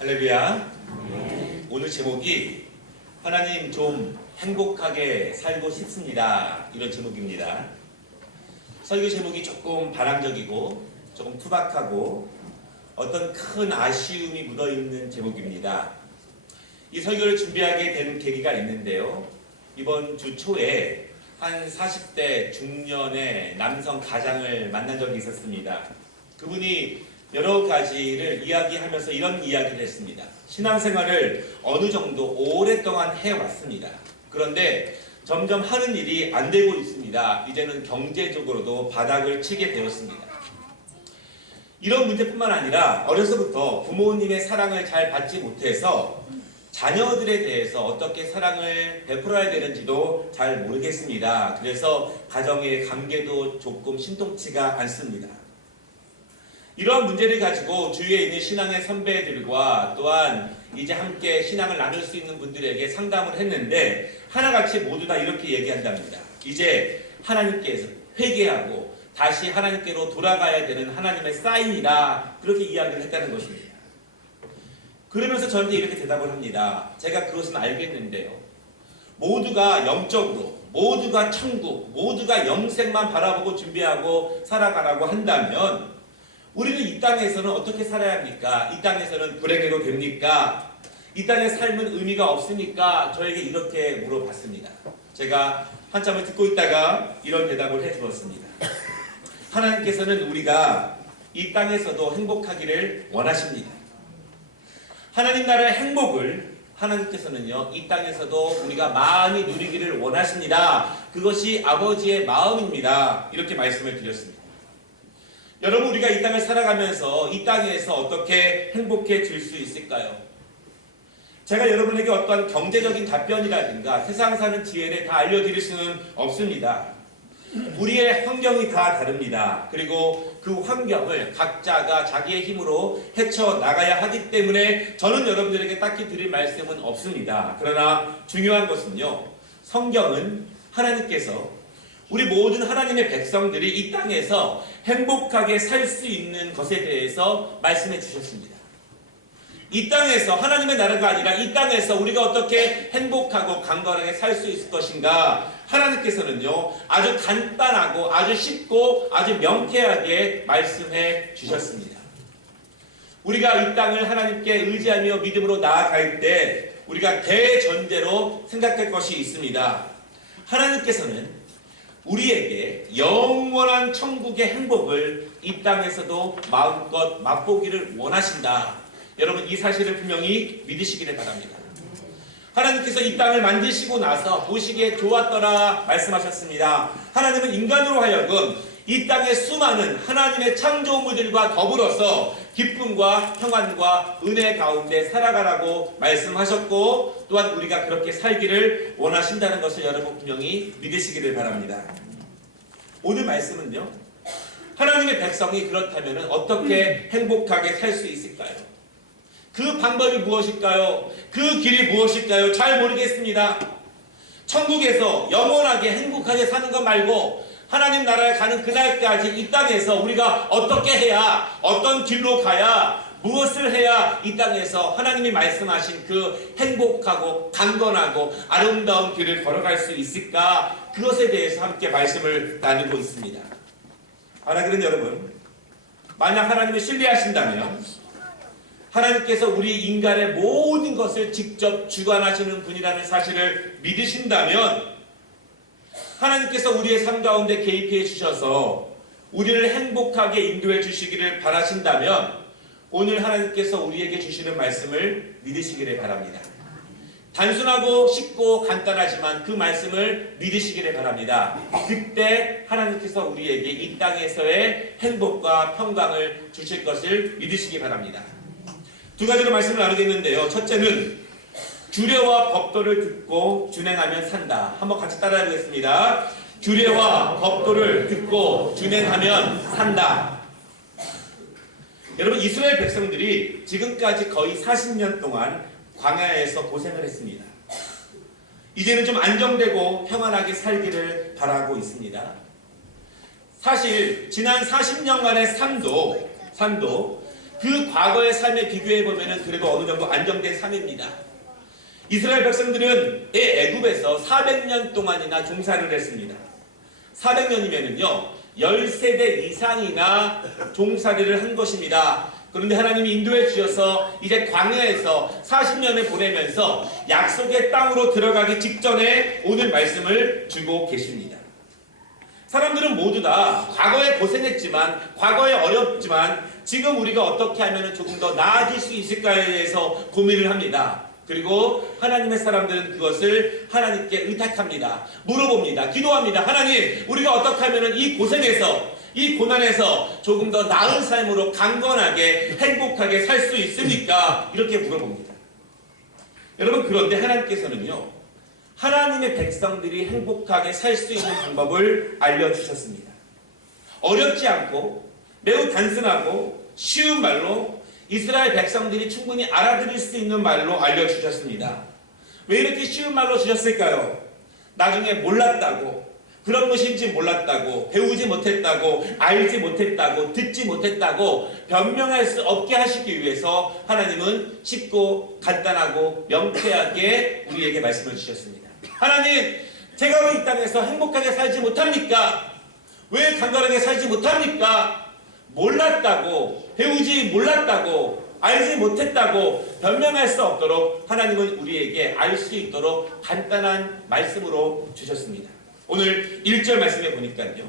할렐루야. 오늘 제목이 하나님 좀 행복하게 살고 싶습니다. 이런 제목입니다. 설교 제목이 조금 반항적이고 조금 투박하고 어떤 큰 아쉬움이 묻어있는 제목입니다. 이 설교를 준비하게 된 계기가 있는데요. 이번 주 초에 한 40대 중년의 남성 가장을 만난 적이 있었습니다. 그분이 여러 가지를 이야기하면서 이런 이야기를 했습니다. 신앙생활을 어느 정도 오랫동안 해왔습니다. 그런데 점점 하는 일이 안 되고 있습니다. 이제는 경제적으로도 바닥을 치게 되었습니다. 이런 문제뿐만 아니라 어려서부터 부모님의 사랑을 잘 받지 못해서 자녀들에 대해서 어떻게 사랑을 베풀어야 되는지도 잘 모르겠습니다. 그래서 가정의 관계도 조금 신통치가 않습니다. 이러한 문제를 가지고 주위에 있는 신앙의 선배들과 또한 이제 함께 신앙을 나눌 수 있는 분들에게 상담을 했는데 하나같이 모두 다 이렇게 얘기한답니다. 이제 하나님께서 회개하고 다시 하나님께로 돌아가야 되는 하나님의 사인이다. 그렇게 이야기를 했다는 것입니다. 그러면서 저한테 이렇게 대답을 합니다. 제가 그것은 알겠는데요. 모두가 영적으로, 모두가 천국, 모두가 영생만 바라보고 준비하고 살아가라고 한다면 우리는 이 땅에서는 어떻게 살아야 합니까? 이 땅에서는 불행해도 됩니까? 이 땅의 삶은 의미가 없습니까? 저에게 이렇게 물어봤습니다. 제가 한참을 듣고 있다가 이런 대답을 해주었습니다. 하나님께서는 우리가 이 땅에서도 행복하기를 원하십니다. 하나님 나라의 행복을 하나님께서는요, 이 땅에서도 우리가 많이 누리기를 원하십니다. 그것이 아버지의 마음입니다. 이렇게 말씀을 드렸습니다. 여러분, 우리가 이 땅을 살아가면서 이 땅에서 어떻게 행복해질 수 있을까요? 제가 여러분에게 어떤 경제적인 답변이라든가 세상 사는 지혜를 다 알려드릴 수는 없습니다. 우리의 환경이 다 다릅니다. 그리고 그 환경을 각자가 자기의 힘으로 헤쳐나가야 하기 때문에 저는 여러분들에게 딱히 드릴 말씀은 없습니다. 그러나 중요한 것은요, 성경은 하나님께서 우리 모든 하나님의 백성들이 이 땅에서 행복하게 살 수 있는 것에 대해서 말씀해 주셨습니다. 이 땅에서 하나님의 나라가 아니라 이 땅에서 우리가 어떻게 행복하고 강건하게 살 수 있을 것인가, 하나님께서는요 아주 간단하고 아주 쉽고 아주 명쾌하게 말씀해 주셨습니다. 우리가 이 땅을 하나님께 의지하며 믿음으로 나아갈 때 우리가 대전제로 생각할 것이 있습니다. 하나님께서는 우리에게 영원한 천국의 행복을 이 땅에서도 마음껏 맛보기를 원하신다. 여러분, 이 사실을 분명히 믿으시기를 바랍니다. 하나님께서 이 땅을 만드시고 나서 보시기에 좋았더라 말씀하셨습니다. 하나님은 인간으로 하여금 이 땅의 수많은 하나님의 창조물들과 더불어서 기쁨과 평안과 은혜 가운데 살아가라고 말씀하셨고, 또한 우리가 그렇게 살기를 원하신다는 것을 여러분 분명히 믿으시기를 바랍니다. 오늘 말씀은요, 하나님의 백성이 그렇다면 어떻게 행복하게 살 수 있을까요? 그 방법이 무엇일까요? 그 길이 무엇일까요? 잘 모르겠습니다. 천국에서 영원하게 행복하게 사는 것 말고 하나님 나라에 가는 그날까지 이 땅에서 우리가 어떻게 해야, 어떤 길로 가야, 무엇을 해야 이 땅에서 하나님이 말씀하신 그 행복하고 강건하고 아름다운 길을 걸어갈 수 있을까? 그것에 대해서 함께 말씀을 나누고 있습니다. 사랑하는 여러분, 만약 하나님을 신뢰하신다면 하나님께서 우리 인간의 모든 것을 직접 주관하시는 분이라는 사실을 믿으신다면 하나님께서 우리의 삶 가운데 개입해 주셔서 우리를 행복하게 인도해 주시기를 바라신다면 오늘 하나님께서 우리에게 주시는 말씀을 믿으시기를 바랍니다. 단순하고 쉽고 간단하지만 그 말씀을 믿으시기를 바랍니다. 그때 하나님께서 우리에게 이 땅에서의 행복과 평강을 주실 것을 믿으시기 바랍니다. 두 가지로 말씀을 나누겠는데요. 첫째는 규례와 법도를 듣고 준행하면 산다. 한번 같이 따라해 보겠습니다. 규례와 법도를 듣고 준행하면 산다. 여러분, 이스라엘 백성들이 지금까지 거의 40년 동안 광야에서 고생을 했습니다. 이제는 좀 안정되고 평안하게 살기를 바라고 있습니다. 사실 지난 40년간의 삶도 그 과거의 삶에 비교해 보면은 그래도 어느 정도 안정된 삶입니다. 이스라엘 백성들은 애굽에서 400년 동안이나 종살이를 했습니다. 400년이면은요 10세대 이상이나 종살이를 한 것입니다. 그런데 하나님이 인도해 주셔서 이제 광야에서 40년을 보내면서 약속의 땅으로 들어가기 직전에 오늘 말씀을 주고 계십니다. 사람들은 모두 다 과거에 고생했지만, 과거에 어렵지만 지금 우리가 어떻게 하면 조금 더 나아질 수 있을까에 대해서 고민을 합니다. 그리고 하나님의 사람들은 그것을 하나님께 의탁합니다. 물어봅니다. 기도합니다. 하나님, 우리가 어떻게 하면 이 고생에서, 이 고난에서 조금 더 나은 삶으로 강건하게 행복하게 살 수 있습니까? 이렇게 물어봅니다. 여러분, 그런데 하나님께서는요 하나님의 백성들이 행복하게 살 수 있는 방법을 알려주셨습니다. 어렵지 않고 매우 단순하고 쉬운 말로 이스라엘 백성들이 충분히 알아들을 수 있는 말로 알려주셨습니다. 왜 이렇게 쉬운 말로 주셨을까요? 나중에 몰랐다고, 그런 것인지 몰랐다고, 배우지 못했다고, 알지 못했다고, 듣지 못했다고 변명할 수 없게 하시기 위해서 하나님은 쉽고 간단하고 명쾌하게 우리에게 말씀을 주셨습니다. 하나님, 제가 왜 이 땅에서 행복하게 살지 못합니까? 왜 간단하게 살지 못합니까? 몰랐다고, 배우지 몰랐다고, 알지 못했다고 변명할 수 없도록 하나님은 우리에게 알 수 있도록 간단한 말씀으로 주셨습니다. 오늘 1절 말씀에 보니까요,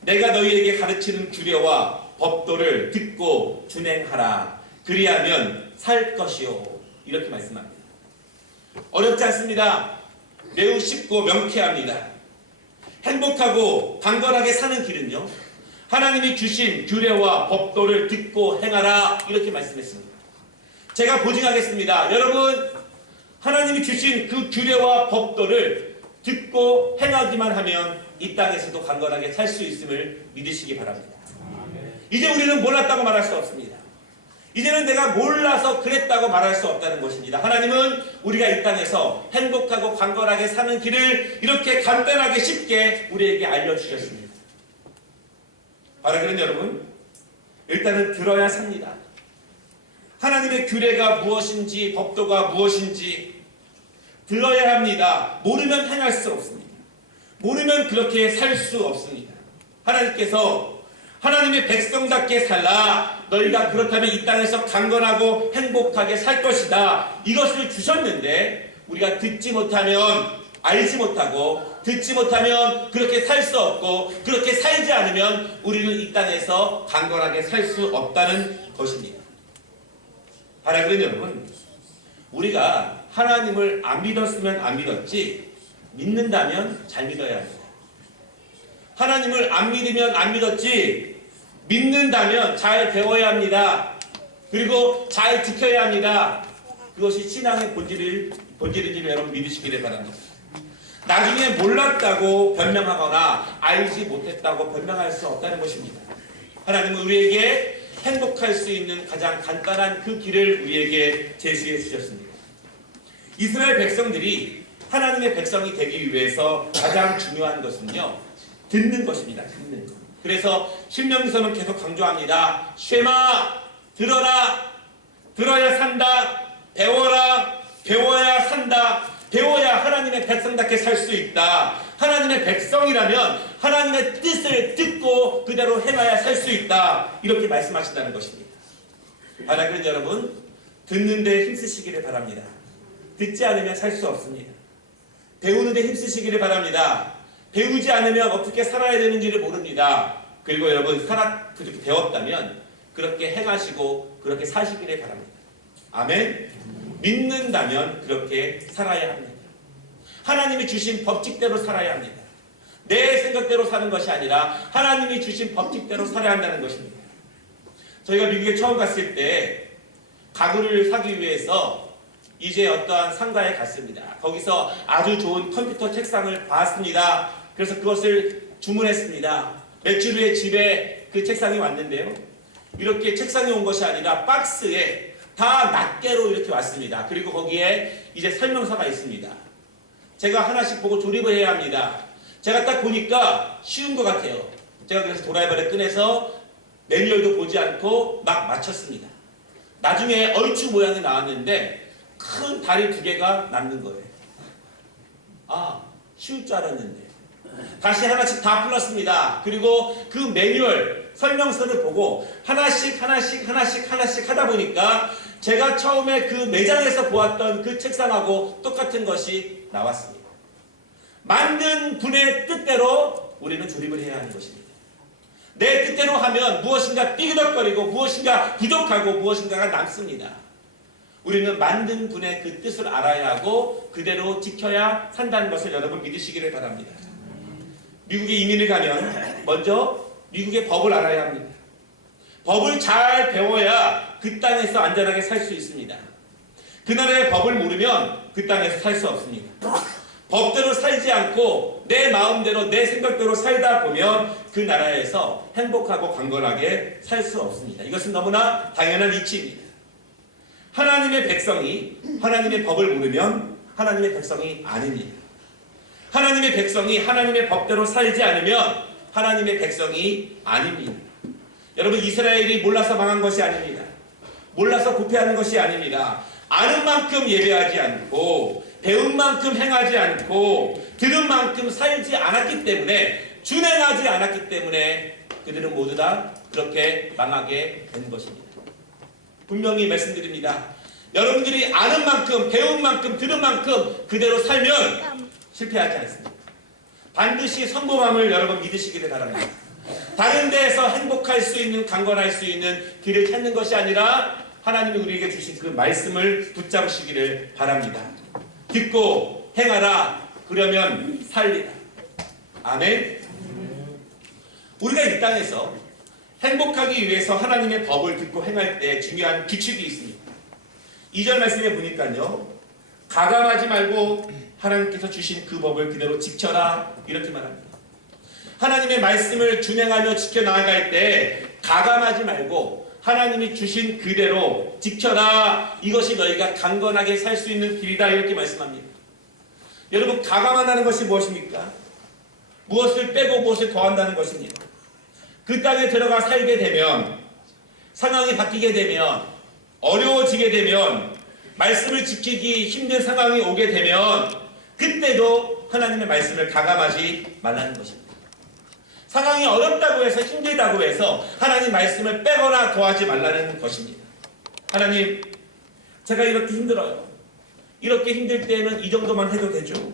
내가 너희에게 가르치는 규례와 법도를 듣고 준행하라. 그리하면 살 것이요. 이렇게 말씀합니다. 어렵지 않습니다. 매우 쉽고 명쾌합니다. 행복하고 강건하게 사는 길은요, 하나님이 주신 규례와 법도를 듣고 행하라. 이렇게 말씀했습니다. 제가 보증하겠습니다. 여러분, 하나님이 주신 그 규례와 법도를 듣고 행하기만 하면 이 땅에서도 강건하게 살 수 있음을 믿으시기 바랍니다. 이제 우리는 몰랐다고 말할 수 없습니다. 이제는 내가 몰라서 그랬다고 말할 수 없다는 것입니다. 하나님은 우리가 이 땅에서 행복하고 강건하게 사는 길을 이렇게 간단하게 쉽게 우리에게 알려주셨습니다. 바로 그런 여러분, 일단은 들어야 삽니다. 하나님의 규례가 무엇인지, 법도가 무엇인지 들어야 합니다. 모르면 행할 수 없습니다. 모르면 그렇게 살 수 없습니다. 하나님께서 하나님의 백성답게 살라. 너희가 그렇다면 이 땅에서 강건하고 행복하게 살 것이다. 이것을 주셨는데 우리가 듣지 못하면, 알지 못하고, 듣지 못하면 그렇게 살 수 없고, 그렇게 살지 않으면 우리는 이 땅에서 강건하게 살 수 없다는 것입니다. 사랑하는 여러분, 우리가 하나님을 안 믿었으면 안 믿었지, 믿는다면 잘 믿어야 합니다. 하나님을 안 믿으면 안 믿었지, 믿는다면 잘 배워야 합니다. 그리고 잘 지켜야 합니다. 그것이 신앙의 본질인 줄 여러분 믿으시기를 바랍니다. 나중에 몰랐다고 변명하거나 알지 못했다고 변명할 수 없다는 것입니다. 하나님은 우리에게 행복할 수 있는 가장 간단한 그 길을 우리에게 제시해 주셨습니다. 이스라엘 백성들이 하나님의 백성이 되기 위해서 가장 중요한 것은요, 듣는 것입니다. 듣는 것. 그래서 신명기서는 계속 강조합니다. 쉐마, 들어라. 들어야 산다. 배워라. 배워야 산다. 배워야 하나님의 백성답게 살 수 있다. 하나님의 백성이라면 하나님의 뜻을 듣고 그대로 행하여 살 수 있다. 이렇게 말씀하신다는 것입니다. 바라는 여러분, 듣는데 힘쓰시기를 바랍니다. 듣지 않으면 살 수 없습니다. 배우는데 힘쓰시기를 바랍니다. 배우지 않으면 어떻게 살아야 되는지를 모릅니다. 그리고 여러분, 그렇게 배웠다면 그렇게 행하시고 그렇게 사시기를 바랍니다. 아멘. 믿는다면 그렇게 살아야 합니다. 하나님이 주신 법칙대로 살아야 합니다. 내 생각대로 사는 것이 아니라 하나님이 주신 법칙대로 살아야 한다는 것입니다. 저희가 미국에 처음 갔을 때 가구를 사기 위해서 이제 어떠한 상가에 갔습니다. 거기서 아주 좋은 컴퓨터 책상을 봤습니다. 그래서 그것을 주문했습니다. 며칠 후에 집에 그 책상이 왔는데요, 이렇게 책상이 온 것이 아니라 박스에 다 낱개로 이렇게 왔습니다. 그리고 거기에 이제 설명서가 있습니다. 제가 하나씩 보고 조립을 해야 합니다. 제가 딱 보니까 쉬운 것 같아요. 제가 그래서 도라이버를 꺼내서 매뉴얼도 보지 않고 막 맞췄습니다. 나중에 얼추 모양이 나왔는데 큰 다리 2개가 남는 거예요. 아, 쉬울 줄 알았는데. 다시 하나씩 다 풀었습니다. 그리고 그 매뉴얼, 설명서를 보고 하나씩 하다 보니까 제가 처음에 그 매장에서 보았던 그 책상하고 똑같은 것이 나왔습니다. 만든 분의 뜻대로 우리는 조립을 해야 하는 것입니다. 내 뜻대로 하면 무엇인가 삐그덕거리고 무엇인가 부족하고 무엇인가가 남습니다. 우리는 만든 분의 그 뜻을 알아야 하고 그대로 지켜야 산다는 것을 여러분 믿으시기를 바랍니다. 미국에 이민을 가면 먼저 미국의 법을 알아야 합니다. 법을 잘 배워야 그 땅에서 안전하게 살 수 있습니다. 그 나라의 법을 모르면 그 땅에서 살 수 없습니다. 법대로 살지 않고 내 마음대로 내 생각대로 살다 보면 그 나라에서 행복하고 강건하게 살 수 없습니다. 이것은 너무나 당연한 이치입니다. 하나님의 백성이 하나님의 법을 모르면 하나님의 백성이 아닙니다. 하나님의 백성이 하나님의 법대로 살지 않으면 하나님의 백성이 아닙니다. 여러분, 이스라엘이 몰라서 망한 것이 아닙니다. 몰라서 부패하는 것이 아닙니다. 아는 만큼 예배하지 않고 배운 만큼 행하지 않고 들은 만큼 살지 않았기 때문에, 준행하지 않았기 때문에 그들은 모두 다 그렇게 망하게 된 것입니다. 분명히 말씀드립니다. 여러분들이 아는 만큼 배운 만큼 들은 만큼 그대로 살면 실패하지 않습니다. 반드시 성공함을 여러분 믿으시기를 바랍니다. 다른 데에서 행복할 수 있는, 강건할 수 있는 길을 찾는 것이 아니라 하나님이 우리에게 주신 그 말씀을 붙잡으시기를 바랍니다. 듣고 행하라. 그러면 살리라. 아멘. 우리가 이 땅에서 행복하기 위해서 하나님의 법을 듣고 행할 때 중요한 규칙이 있습니다. 2절 말씀에 보니까요, 가감하지 말고 하나님께서 주신 그 법을 그대로 지켜라, 이렇게 말합니다. 하나님의 말씀을 준행하며 지켜나갈 때 가감하지 말고 하나님이 주신 그대로 지켜라. 이것이 너희가 강건하게 살 수 있는 길이다, 이렇게 말씀합니다. 여러분, 가감한다는 것이 무엇입니까? 무엇을 빼고 무엇을 더한다는 것입니다. 그 땅에 들어가 살게 되면, 상황이 바뀌게 되면, 어려워지게 되면, 말씀을 지키기 힘든 상황이 오게 되면 그때도 하나님의 말씀을 가감하지 말라는 것입니다. 상황이 어렵다고 해서, 힘들다고 해서 하나님 말씀을 빼거나 더하지 말라는 것입니다. 하나님, 제가 이렇게 힘들어요. 이렇게 힘들 때에는 이 정도만 해도 되죠.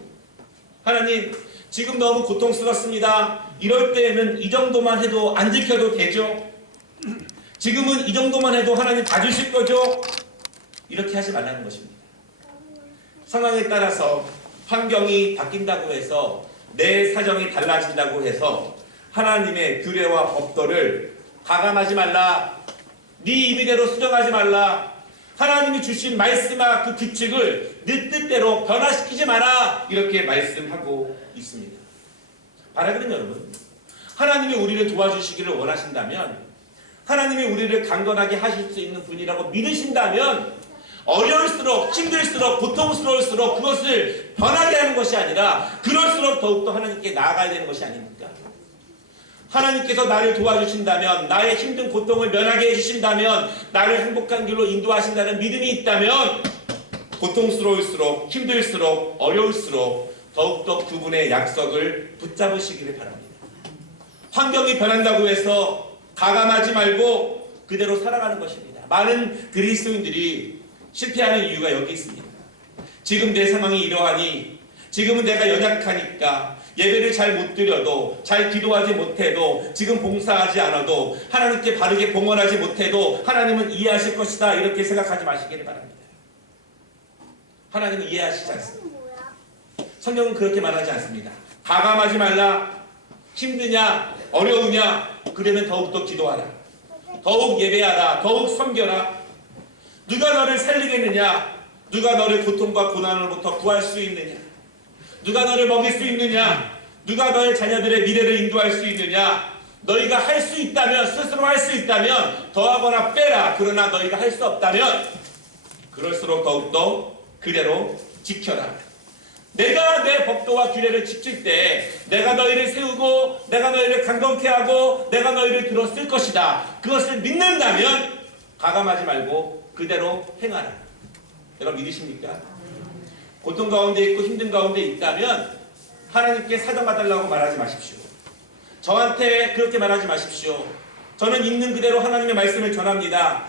하나님, 지금 너무 고통스럽습니다. 이럴 때에는 이 정도만 해도 안 지켜도 되죠. 지금은 이 정도만 해도 하나님 봐주실 거죠. 이렇게 하지 말라는 것입니다. 상황에 따라서 환경이 바뀐다고 해서, 내 사정이 달라진다고 해서 하나님의 규례와 법도를 가감하지 말라. 네 임의대로 수정하지 말라. 하나님이 주신 말씀과 그 규칙을 네 뜻대로 변화시키지 마라. 이렇게 말씀하고 있습니다. 바라기는 여러분, 하나님이 우리를 도와주시기를 원하신다면, 하나님이 우리를 강건하게 하실 수 있는 분이라고 믿으신다면, 어려울수록, 힘들수록, 고통스러울수록 그것을 변하게 하는 것이 아니라 그럴수록 더욱더 하나님께 나아가야 되는 것이 아닙니까? 하나님께서 나를 도와주신다면, 나의 힘든 고통을 면하게 해주신다면, 나를 행복한 길로 인도하신다는 믿음이 있다면, 고통스러울수록, 힘들수록, 어려울수록 더욱더 그분의 약속을 붙잡으시기를 바랍니다. 환경이 변한다고 해서 가감하지 말고 그대로 살아가는 것입니다. 많은 그리스도인들이 실패하는 이유가 여기 있습니다. 지금 내 상황이 이러하니, 지금은 내가 연약하니까, 예배를 잘 못 드려도, 잘 기도하지 못해도, 지금 봉사하지 않아도, 하나님께 바르게 봉헌하지 못해도 하나님은 이해하실 것이다, 이렇게 생각하지 마시기를 바랍니다. 하나님은 이해하시지 않습니다. 성경은 그렇게 말하지 않습니다. 가감하지 말라. 힘드냐, 어려우냐, 그러면 더욱더 기도하라. 더욱 예배하라. 더욱 섬겨라. 누가 너를 살리겠느냐? 누가 너를 고통과 고난으로부터 구할 수 있느냐? 누가 너를 먹일 수 있느냐? 누가 너의 자녀들의 미래를 인도할 수 있느냐? 너희가 할 수 있다면, 스스로 할 수 있다면 더하거나 빼라. 그러나 너희가 할 수 없다면 그럴수록 더욱더 그대로 지켜라. 내가 내 법도와 규례를 지킬 때 내가 너희를 세우고 내가 너희를 강건케 하고 내가 너희를 들어 쓸 것이다. 그것을 믿는다면 가감하지 말고 그대로 행하라. 여러분 믿으십니까? 고통 가운데 있고 힘든 가운데 있다면 하나님께 사정받으려고 말하지 마십시오. 저한테 그렇게 말하지 마십시오. 저는 있는 그대로 하나님의 말씀을 전합니다.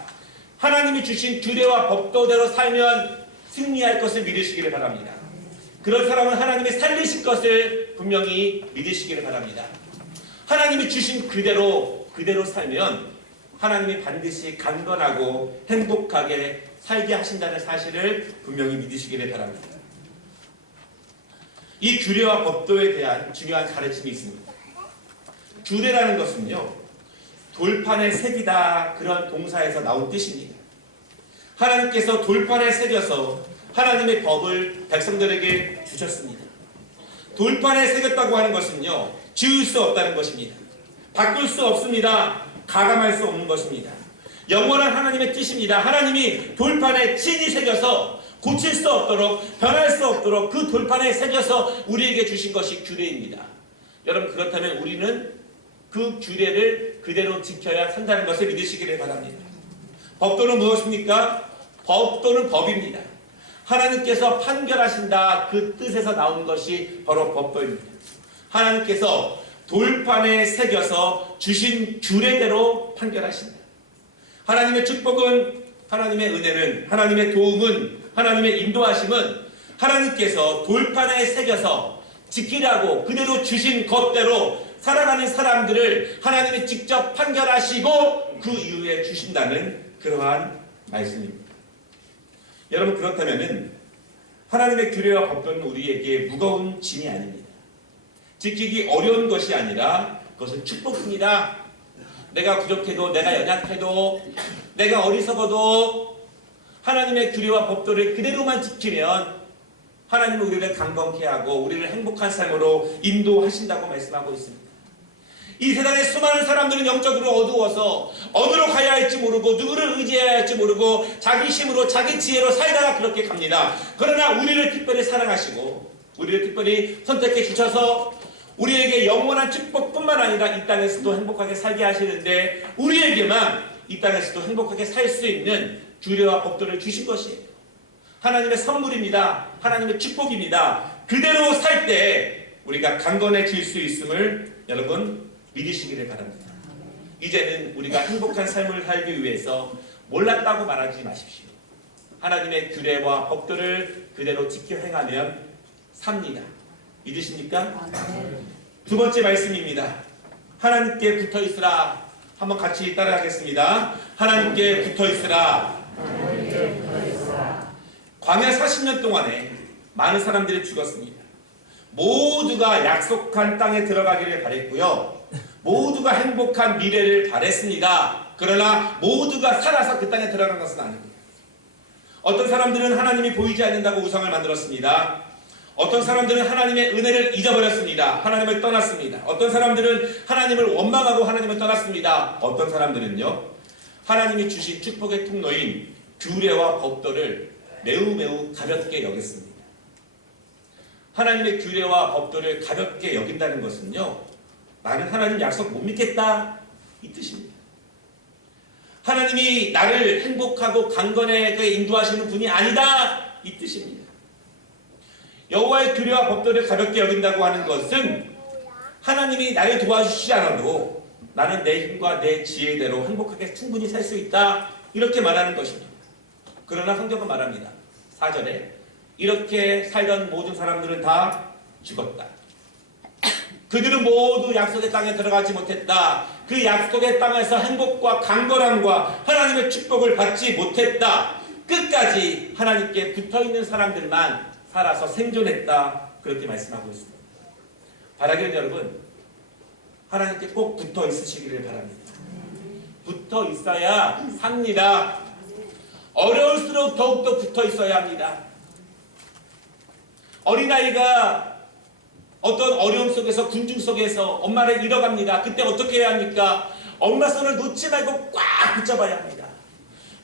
하나님이 주신 규례와 법도대로 살면 승리할 것을 믿으시기를 바랍니다. 그런 사람은 하나님이 살리실 것을 분명히 믿으시기를 바랍니다. 하나님이 주신 그대로 살면 하나님이 반드시 강건하고 행복하게 살게 하신다는 사실을 분명히 믿으시기를 바랍니다. 이 규례와 법도에 대한 중요한 가르침이 있습니다. 규례라는 것은요, 돌판에 새기다 그런 동사에서 나온 뜻입니다. 하나님께서 돌판에 새겨서 하나님의 법을 백성들에게 주셨습니다. 돌판에 새겼다고 하는 것은요, 지울 수 없다는 것입니다. 바꿀 수 없습니다. 가감할 수 없는 것입니다. 영원한 하나님의 뜻입니다. 하나님이 돌판에 친히 새겨서 고칠 수 없도록, 변할 수 없도록 그 돌판에 새겨서 우리에게 주신 것이 규례입니다. 여러분, 그렇다면 우리는 그 규례를 그대로 지켜야 산다는 것을 믿으시기를 바랍니다. 법도는 무엇입니까? 법도는 법입니다. 하나님께서 판결하신다 그 뜻에서 나온 것이 바로 법도입니다. 하나님께서 돌판에 새겨서 주신 규례대로 판결하신다. 하나님의 축복은, 하나님의 은혜는, 하나님의 도움은, 하나님의 인도하심은 하나님께서 돌판에 새겨서 지키라고 그대로 주신 것대로 살아가는 사람들을 하나님이 직접 판결하시고 그 이후에 주신다는 그러한 말씀입니다. 여러분, 그렇다면 하나님의 규례와 법도는 우리에게 무거운 짐이 아닙니다. 지키기 어려운 것이 아니라 그것은 축복입니다. 내가 부족해도, 내가 연약해도, 내가 어리석어도 하나님의 규례와 법도를 그대로만 지키면 하나님은 우리를 강건케 하고 우리를 행복한 삶으로 인도하신다고 말씀하고 있습니다. 이 세상에 수많은 사람들은 영적으로 어두워서 어디로 가야 할지 모르고 누구를 의지해야 할지 모르고 자기 힘으로 자기 지혜로 살다가 그렇게 갑니다. 그러나 우리를 특별히 사랑하시고 우리를 특별히 선택해 주셔서 우리에게 영원한 축복뿐만 아니라 이 땅에서도 행복하게 살게 하시는데 우리에게만 이 땅에서도 행복하게 살 수 있는 규례와 법도를 주신 것이에요. 하나님의 선물입니다. 하나님의 축복입니다. 그대로 살 때 우리가 강건해질 수 있음을 여러분 믿으시기를 바랍니다. 이제는 우리가 행복한 삶을 살기 위해서 몰랐다고 말하지 마십시오. 하나님의 규례와 법도를 그대로 지켜 행하면 삽니다. 믿으십니까? 두 번째 말씀입니다. 하나님께 붙어 있으라. 한번 같이 따라하겠습니다. 하나님께 붙어 있으라. 광야 40년 동안에 많은 사람들이 죽었습니다. 모두가 약속한 땅에 들어가기를 바랬고요. 모두가 행복한 미래를 바랬습니다. 그러나 모두가 살아서 그 땅에 들어간 것은 아닙니다. 어떤 사람들은 하나님이 보이지 않는다고 우상을 만들었습니다. 어떤 사람들은 하나님의 은혜를 잊어버렸습니다. 하나님을 떠났습니다. 어떤 사람들은 하나님을 원망하고 하나님을 떠났습니다. 어떤 사람들은요, 하나님이 주신 축복의 통로인 규례와 법도를 매우 가볍게 여겼습니다. 하나님의 규례와 법도를 가볍게 여긴다는 것은요, 나는 하나님 약속 못 믿겠다 이 뜻입니다. 하나님이 나를 행복하고 강건하게 인도하시는 분이 아니다 이 뜻입니다. 여호와의 규례와 법도를 가볍게 여긴다고 하는 것은 하나님이 나를 도와주시지 않아도 나는 내 힘과 내 지혜대로 행복하게 충분히 살 수 있다 이렇게 말하는 것입니다. 그러나 성경은 말합니다. 4절에 이렇게 살던 모든 사람들은 다 죽었다. 그들은 모두 약속의 땅에 들어가지 못했다. 그 약속의 땅에서 행복과 강건함과 하나님의 축복을 받지 못했다. 끝까지 하나님께 붙어있는 사람들만 살아서 생존했다. 그렇게 말씀하고 있습니다. 바라기는 여러분, 하나님께 꼭 붙어 있으시기를 바랍니다. 붙어 있어야 삽니다. 어려울수록 더욱더 붙어 있어야 합니다. 어린아이가 어떤 어려움 속에서, 군중 속에서 엄마를 잃어갑니다. 그때 어떻게 해야 합니까? 엄마 손을 놓지 말고 꽉 붙잡아야 합니다.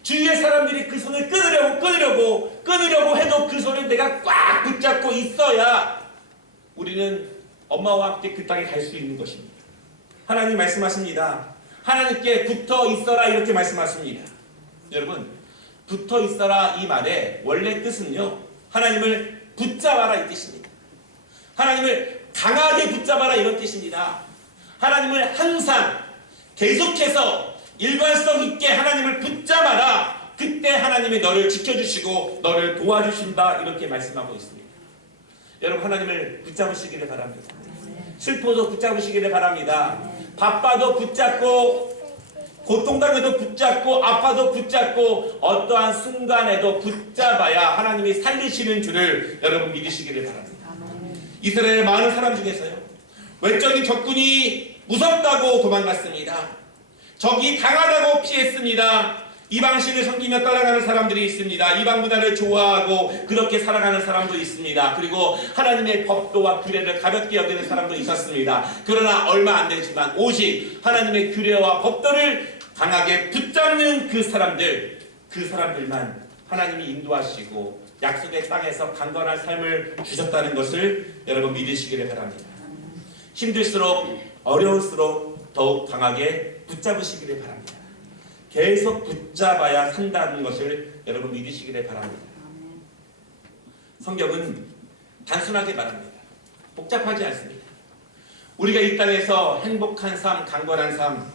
주위의 사람들이 그 손을 끊으려고 해도 그 손을 내가 꽉 붙잡고 있어야 우리는 엄마와 함께 그 땅에 갈 수 있는 것입니다. 하나님 말씀하십니다. 하나님께 붙어 있어라 이렇게 말씀하십니다. 여러분, 붙어 있어라 이 말의 원래 뜻은요, 하나님을 붙잡아라 이 뜻입니다. 하나님을 강하게 붙잡아라 이런 뜻입니다. 하나님을 항상 계속해서 일관성 있게 하나님을 붙잡아라. 그때 하나님이 너를 지켜주시고 너를 도와주신다 이렇게 말씀하고 있습니다. 여러분, 하나님을 붙잡으시기를 바랍니다. 슬퍼도 붙잡으시기를 바랍니다. 바빠도 붙잡고, 고통당해도 붙잡고, 아파도 붙잡고, 어떠한 순간에도 붙잡아야 하나님이 살리시는 줄을 여러분 믿으시기를 바랍니다. 이스라엘의 많은 사람 중에서요, 외적인 적군이 무섭다고 도망갔습니다. 적이 강하다고 피했습니다. 이방신을 섬기며 따라가는 사람들이 있습니다. 이방 문화를 좋아하고 그렇게 살아가는 사람도 있습니다. 그리고 하나님의 법도와 규례를 가볍게 여기는 사람도 있었습니다. 그러나 얼마 안 되지만 오직 하나님의 규례와 법도를 강하게 붙잡는 그 사람들만 하나님이 인도하시고 약속의 땅에서 강건한 삶을 주셨다는 것을 여러분 믿으시기를 바랍니다. 힘들수록 어려울수록 더욱 강하게 붙잡으시기를 바랍니다. 계속 붙잡아야 산다는 것을 여러분 믿으시기를 바랍니다. 성경은 단순하게 말합니다. 복잡하지 않습니다. 우리가 이 땅에서 행복한 삶, 강건한 삶,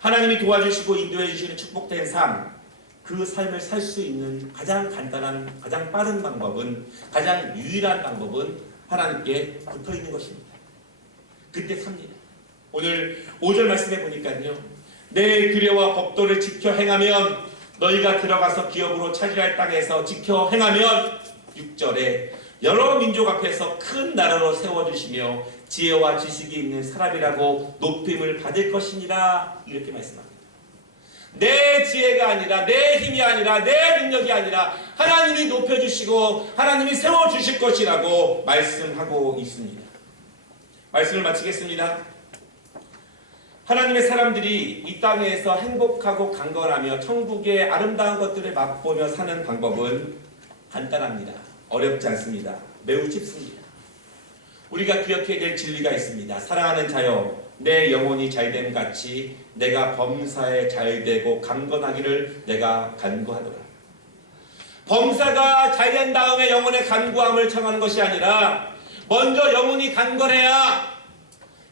하나님이 도와주시고 인도해 주시는 축복된 삶, 그 삶을 살 수 있는 가장 간단한, 가장 빠른 방법은, 가장 유일한 방법은 하나님께 붙어 있는 것입니다. 그때 삽니다. 오늘 5절 말씀해 보니까요, 내 규례와 법도를 지켜 행하면 너희가 들어가서 기업으로 차지할 땅에서 지켜 행하면 6절에 여러 민족 앞에서 큰 나라로 세워주시며 지혜와 지식이 있는 사람이라고 높임을 받을 것이니라 이렇게 말씀합니다. 내 지혜가 아니라, 내 힘이 아니라, 내 능력이 아니라 하나님이 높여주시고 하나님이 세워주실 것이라고 말씀하고 있습니다. 말씀을 마치겠습니다. 하나님의 사람들이 이 땅에서 행복하고 강건하며 천국의 아름다운 것들을 맛보며 사는 방법은 간단합니다. 어렵지 않습니다. 매우 쉽습니다. 우리가 기억해야 될 진리가 있습니다. 사랑하는 자여, 내 영혼이 잘됨 같이 내가 범사에 잘되고 강건하기를 내가 간구하노라. 범사가 잘된 다음에 영혼의 간구함을 청하는 것이 아니라 먼저 영혼이 간건해야,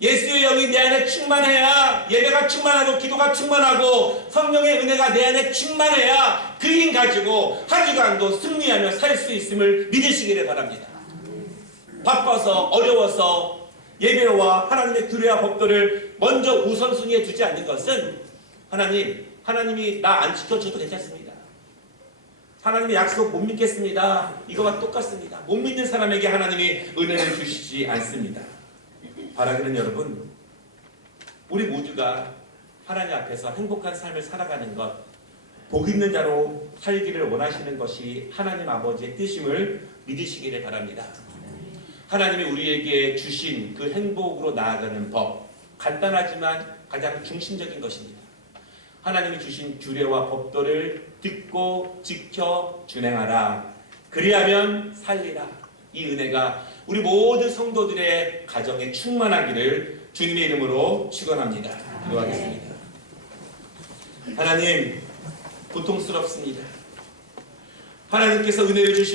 예수의 영이 내 안에 충만해야, 예배가 충만하고 기도가 충만하고 성령의 은혜가 내 안에 충만해야 그 힘 가지고 한 주간도 승리하며 살 수 있음을 믿으시기를 바랍니다. 바빠서 어려워서 예배와 하나님의 규례와 법도를 먼저 우선순위에 두지 않는 것은 하나님이 나 안 지켜줘도 괜찮습니다. 하나님의 약속 못 믿겠습니다. 이거와 똑같습니다. 못 믿는 사람에게 하나님이 은혜를 주시지 않습니다. 바라기는 여러분, 우리 모두가 하나님 앞에서 행복한 삶을 살아가는 것, 복 있는 자로 살기를 원하시는 것이 하나님 아버지의 뜻임을 믿으시기를 바랍니다. 하나님이 우리에게 주신 그 행복으로 나아가는 법, 간단하지만 가장 중심적인 것입니다. 하나님이 주신 규례와 법도를 듣고 지켜 준행하라. 그리하면 살리라. 이 은혜가 우리 모든 성도들의 가정에 충만하기를 주님의 이름으로 축원합니다. 기도하겠습니다. 하나님, 고통스럽습니다. 하나님께서 은혜를 주시기